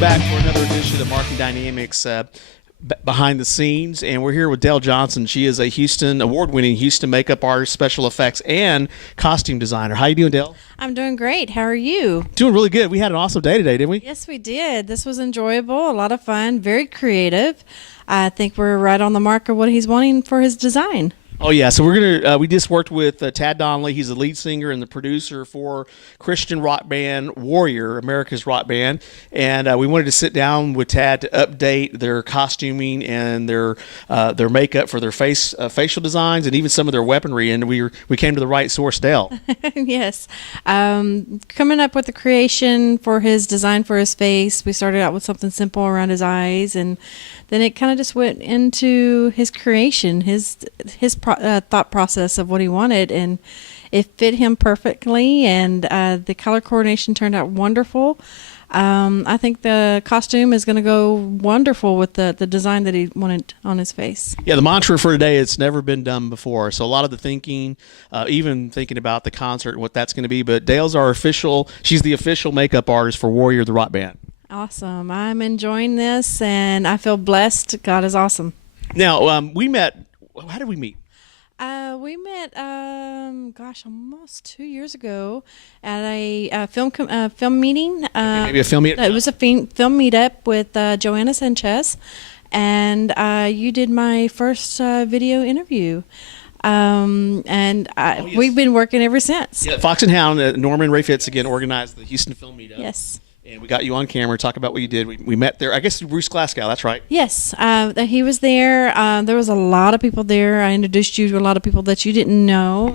Welcome back for another edition of Marketing Dynamics Behind the Scenes, and we're here with Dale Johnson. She is a award-winning Houston makeup artist, special effects, and costume designer. How you doing, Dale? I'm doing great. How are you? Doing really good. We had an awesome day today, didn't we? Yes, we did. This was enjoyable, a lot of fun, very creative. I think we're right on the mark of what he's wanting for his design. Oh yeah, so we just worked with Tad Donnelly. He's the lead singer and the producer for Christian rock band Warrior, America's rock band, and we wanted to sit down with Tad to update their costuming and their makeup for their facial designs and even some of their weaponry. And we came to the right source, Dale. Yes, coming up with the creation for his design for his face. We started out with something simple around his eyes, and then it kind of just went into his creation, his thought process of what he wanted, and it fit him perfectly, and the color coordination turned out wonderful. I think the costume is going to go wonderful with the design that he wanted on his face. Yeah, the mantra for today, it's never been done before. So a lot of the thinking, even thinking about the concert and what that's going to be. But Dale's she's the official makeup artist for Warrior, the rock band. Awesome. I'm enjoying this, and I feel blessed. God is awesome. Now, we met, how did we meet? We met, almost 2 years ago at a film meeting. Maybe a film meetup? It was a film meetup with Joanna Sanchez, and you did my first video interview. Yes. We've been working ever since. Yeah, Fox and Hound, Norman Ray Fitz again organized the Houston Film Meetup. Yes. And we got you on camera, talk about what you did. We met there, I guess, Bruce Glasgow, that's right. Yes, he was there. There was a lot of people there. I introduced you to a lot of people that you didn't know.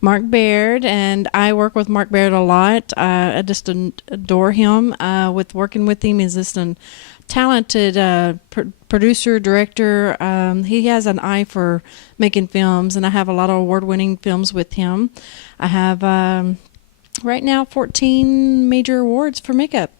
Mark Baird, and I work with Mark Baird a lot. I just adore him. With working with him, he's just a talented producer, director. He has an eye for making films, and I have a lot of award-winning films with him. I have right now 14 major awards for makeup,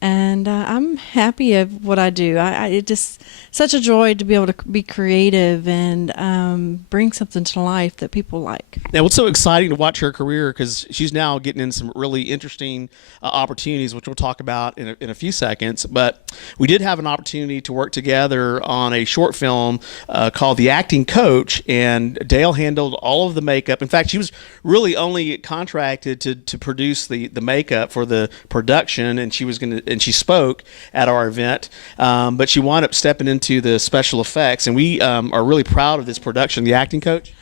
and I'm happy of what I do. It's just such a joy to be able to be creative and bring something to life that people like. Now, what's so exciting to watch her career, because she's now getting in some really interesting opportunities, which we'll talk about in a few seconds. But we did have an opportunity to work together on a short film called The Acting Coach, and Dale handled all of the makeup. In fact, she was really only contracted to produce the makeup for the production, and she spoke at our event, but she wound up stepping into the special effects, and we are really proud of this production, The Acting Coach.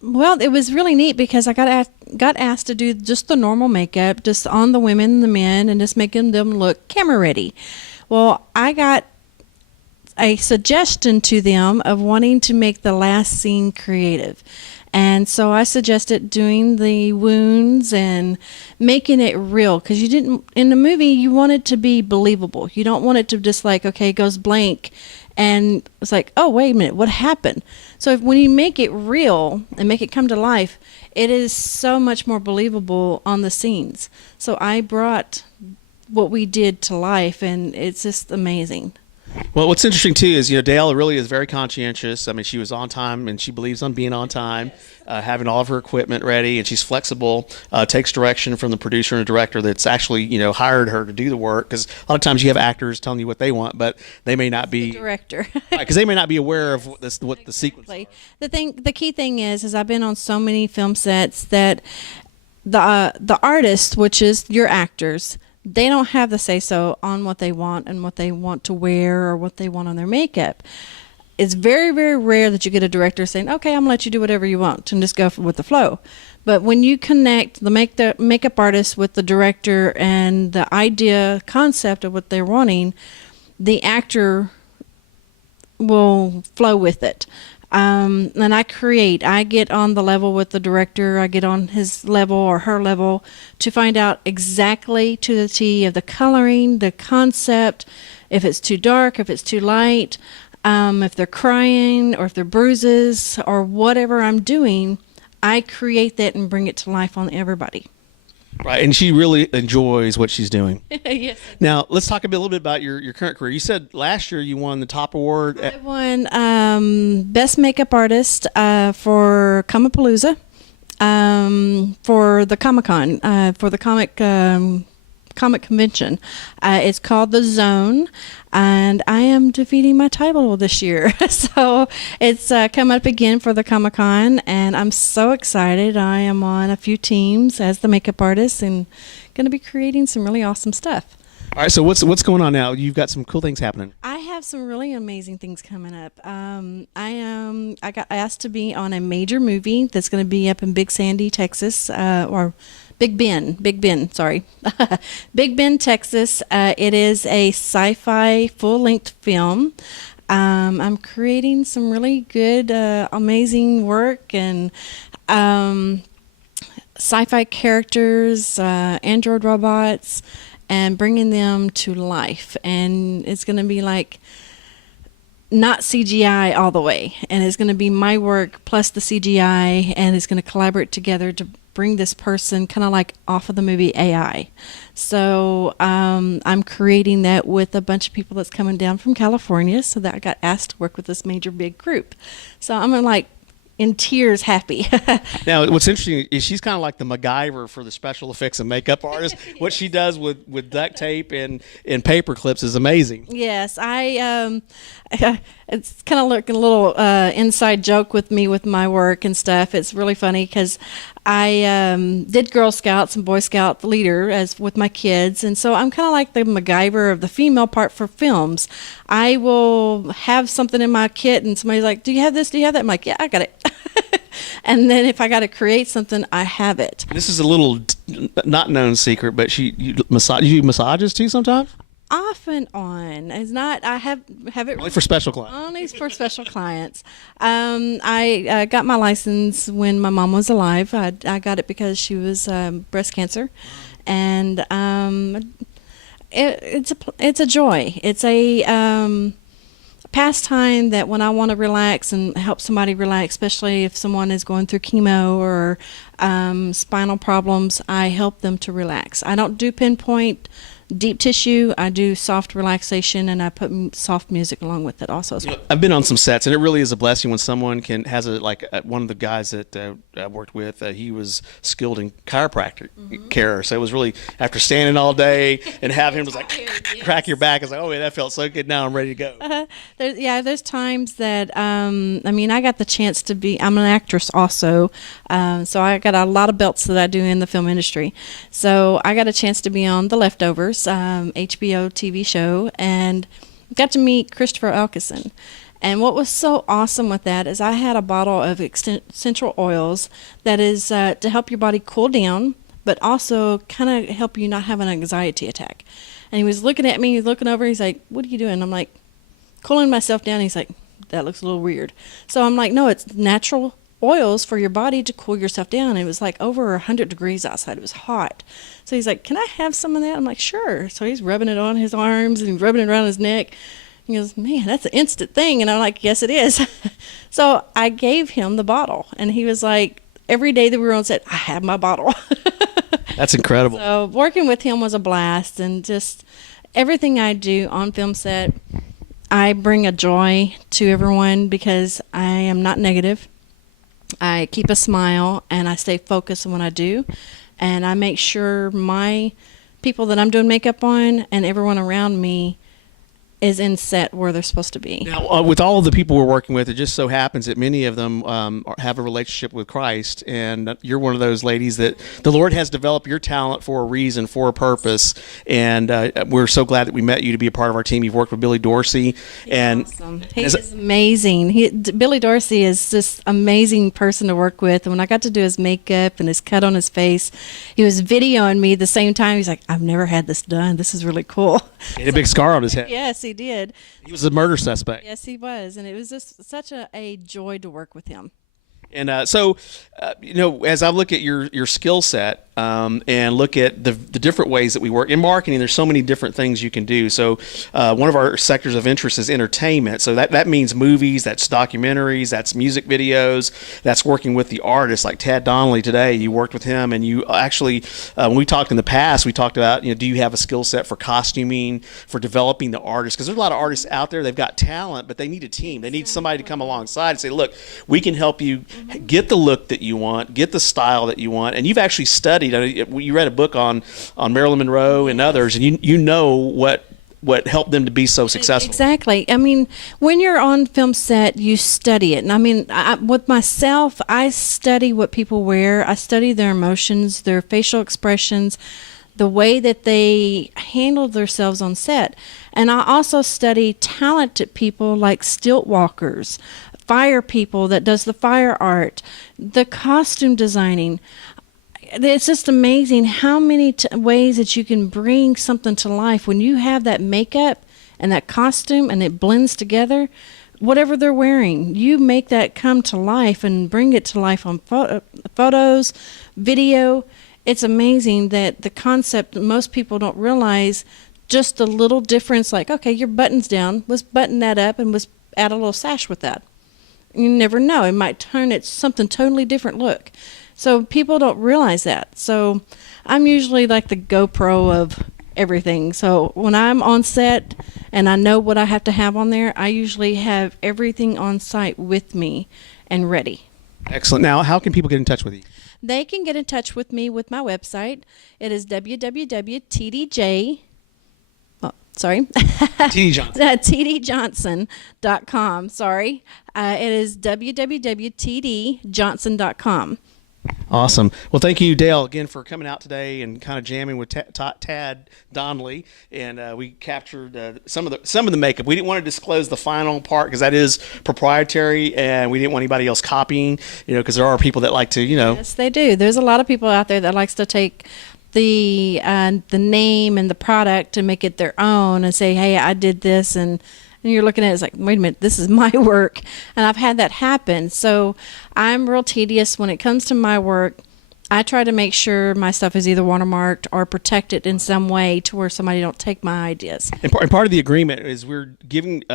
Well, it was really neat because I got asked to do just the normal makeup, just on the women and the men, and just making them look camera ready. Well, I got a suggestion to them of wanting to make the last scene creative. And so I suggested doing the wounds and making it real, because you didn't, in the movie, you want it to be believable. You don't want it to just like, okay, it goes blank, and it's like, oh, wait a minute, what happened? So when you make it real and make it come to life, it is so much more believable on the scenes. So I brought what we did to life, and it's just amazing. Well, what's interesting, too, is, Dale really is very conscientious. I mean, she was on time, and she believes on being on time, having all of her equipment ready, and she's flexible, takes direction from the producer and director that's actually, hired her to do the work, because a lot of times you have actors telling you what they want, but they may not be... The director. Right, because they may not be aware of what the sequence is. The key thing is I've been on so many film sets that the artist, which is your actors, they don't have the say-so on what they want and what they want to wear or what they want on their makeup. It's very, very rare that you get a director saying, okay, I'm going to let you do whatever you want and just go with the flow. But when you connect the makeup artist with the director and the idea, concept of what they're wanting, the actor will flow with it. And I get on the level with the director, I get on his level or her level to find out exactly to the T of the coloring, the concept, if it's too dark, if it's too light, if they're crying or if they're bruises or whatever I'm doing, I create that and bring it to life on everybody. Right, and she really enjoys what she's doing. Yes. Now, let's talk a little bit about your current career. You said last year you won the top award. I won Best Makeup Artist for Comapalooza, for the Comic-Con, for the comic convention. It's called The Zone, and I am defeating my title this year. So it's come up again for the Comic-Con, and I'm so excited. I am on a few teams as the makeup artist and going to be creating some really awesome stuff. All right, so what's going on now? You've got some cool things happening. I have some really amazing things coming up. I got asked to be on a major movie that's going to be up in Big Sandy, Texas, or Big Bend, sorry. Big Bend, Texas. It is a sci-fi full-length film. I'm creating some really good, amazing work and sci-fi characters, android robots, and bringing them to life. And it's going to be like not CGI all the way. And it's going to be my work plus the CGI, and it's going to collaborate together to bring this person kind of like off of the movie AI. So I'm creating that with a bunch of people that's coming down from California, so that I got asked to work with this major big group. So I'm like in tears happy. Now, what's interesting is she's kind of like the MacGyver for the special effects and makeup artist. Yes. What she does with duct tape and paper clips is amazing. Yes, it's kind of like a little inside joke with me with my work and stuff. It's really funny because I did Girl Scouts and Boy Scout leader as with my kids, and so I'm kind of like the MacGyver of the female part for films. I will have something in my kit, and somebody's like, "Do you have this? Do you have that?" I'm like, "Yeah, I got it." And then if I got to create something, I have it. This is a little not known secret, but you do massages too sometimes? Off and on. It's not. I have it only for special clients. Only for special clients. I got my license when my mom was alive. I got it because she was breast cancer, and it's a joy. It's a pastime that when I want to relax and help somebody relax, especially if someone is going through chemo or spinal problems, I help them to relax. I don't do pinpoint deep tissue. I do soft relaxation, and I put soft music along with it also. I've been on some sets, and it really is a blessing when someone one of the guys that I worked with, he was skilled in chiropractic care. So it was really, after standing all day and having him was like, crack your back. I was like, oh, yeah, that felt so good. Now I'm ready to go. There's times that, I got the chance to be, I'm an actress also. So I got a lot of belts that I do in the film industry. So I got a chance to be on The Leftovers, HBO TV show, and got to meet Christopher Elkison. And what was so awesome with that is I had a bottle of essential oils that is to help your body cool down, but also kind of help you not have an anxiety attack. And he was looking at me, he's looking over, he's like, "What are you doing?" I'm like, cooling myself down. He's like, "That looks a little weird." So I'm like, "No, it's natural oils for your body to cool yourself down." It was like over 100 degrees outside. It was hot. So he's like, "Can I have some of that?" I'm like, "Sure." So he's rubbing it on his arms and rubbing it around his neck. He goes, "Man, that's an instant thing." And I'm like, "Yes, it is." So I gave him the bottle, and he was like, every day that we were on set, "I have my bottle." That's incredible. So working with him was a blast, and just everything I do on film set, I bring a joy to everyone because I am not negative. I keep a smile, and I stay focused on what I do, and I make sure my people that I'm doing makeup on and everyone around me is in set where they're supposed to be. Now, with all of the people we're working with, it just so happens that many of them have a relationship with Christ, and you're one of those ladies that the Lord has developed your talent for a reason, for a purpose, and we're so glad that we met you to be a part of our team. You've worked with Billy Dorsey. He's awesome. He is amazing. Billy Dorsey is just amazing person to work with, and when I got to do his makeup and his cut on his face, he was videoing me at the same time. He's like, "I've never had this done. This is really cool." He had a big scar on his head. Yes, he did. He was a murder suspect. Yes, he was, and it was just such a joy to work with him. And as I look at your skill set and look at the different ways that we work in marketing, there's so many different things you can do. So one of our sectors of interest is entertainment. So that means movies, that's documentaries, that's music videos, that's working with the artists like Tad Donnelly today. You worked with him, and you actually, when we talked in the past, we talked about, do you have a skill set for costuming, for developing the artists? Because there's a lot of artists out there, they've got talent, but they need a team. They need somebody to come alongside and say, "Look, we can help you get the look that you want, get the style that you want." And you've actually studied studied. You read a book on Marilyn Monroe and others, and you know what helped them to be so successful. Exactly. I mean, when you're on film set, you study it. And I mean, with myself, I study what people wear. I study their emotions, their facial expressions, the way that they handle themselves on set. And I also study talented people like stilt walkers, fire people that does the fire art, the costume designing. It's just amazing how many ways that you can bring something to life when you have that makeup and that costume and it blends together. Whatever they're wearing, you make that come to life and bring it to life on photos, video. It's amazing that the concept, most people don't realize just a little difference, like, okay, your button's down, let's button that up and let's add a little sash with that. You never know, it might turn it something totally different look. So people don't realize that. So I'm usually like the GoPro of everything. So when I'm on set and I know what I have to have on there, I usually have everything on site with me and ready. Excellent. Now, how can people get in touch with you? They can get in touch with me with my website. It is www.tdj. Oh, sorry. TD Johnson. tdjohnson.com. Sorry. It is www.tdjohnson.com. Awesome. Well, thank you, Dale, again for coming out today and kind of jamming with Tad Donnelly, and we captured some of the makeup. We didn't want to disclose the final part because that is proprietary, and we didn't want anybody else copying. Because there are people that like to, Yes, they do. There's a lot of people out there that likes to take the name and the product and make it their own and say, hey, I did this, and you're looking at it, it's like, wait a minute, this is my work. And I've had that happen. So I'm real tedious when it comes to my work. I try to make sure my stuff is either watermarked or protected in some way to where somebody don't take my ideas. And part of the agreement is we're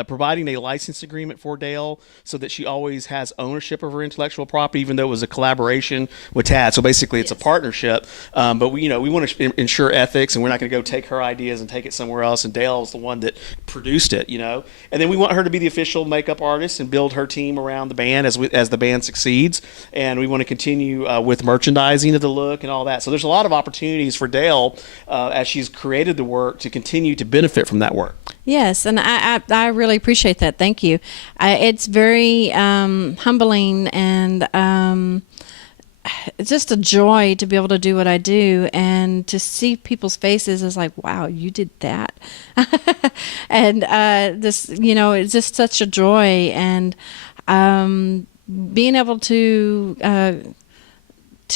providing a license agreement for Dale so that she always has ownership of her intellectual property, even though it was a collaboration with Tad. So basically, it's a partnership. But we want to ensure ethics, and we're not going to go take her ideas and take it somewhere else. And Dale is the one that produced it, And then we want her to be the official makeup artist and build her team around the band as the band succeeds. And we want to continue with merchandising of the look and all that. So there's a lot of opportunities for Dale as she's created the work to continue to benefit from that work. Yes, and I really appreciate that. Thank you. It's very humbling, and it's just a joy to be able to do what I do, and to see people's faces is like, wow, you did that. And this, it's just such a joy, and being able to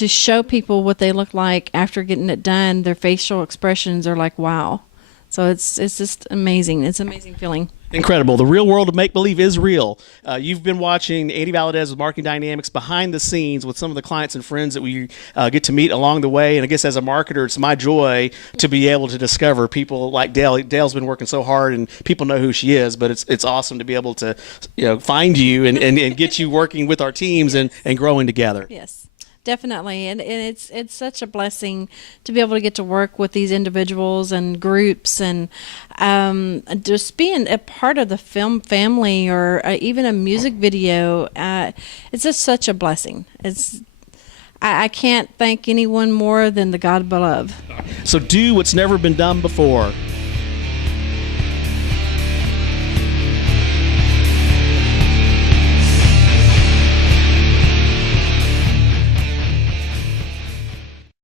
show people what they look like after getting it done, their facial expressions are like, wow. So it's just amazing. It's an amazing feeling. Incredible. The real world of make-believe is real. You've been watching Andy Valadez with Marketing Dynamics behind the scenes with some of the clients and friends that we get to meet along the way. And I guess as a marketer, it's my joy to be able to discover people like Dale. Dale's been working so hard, and people know who she is, but it's awesome to be able to find you and get you working with our teams and growing together. Yes. Definitely, and it's such a blessing to be able to get to work with these individuals and groups, and just being a part of the film family, or even a music video. It's just such a blessing. I can't thank anyone more than the God below. So do what's never been done before.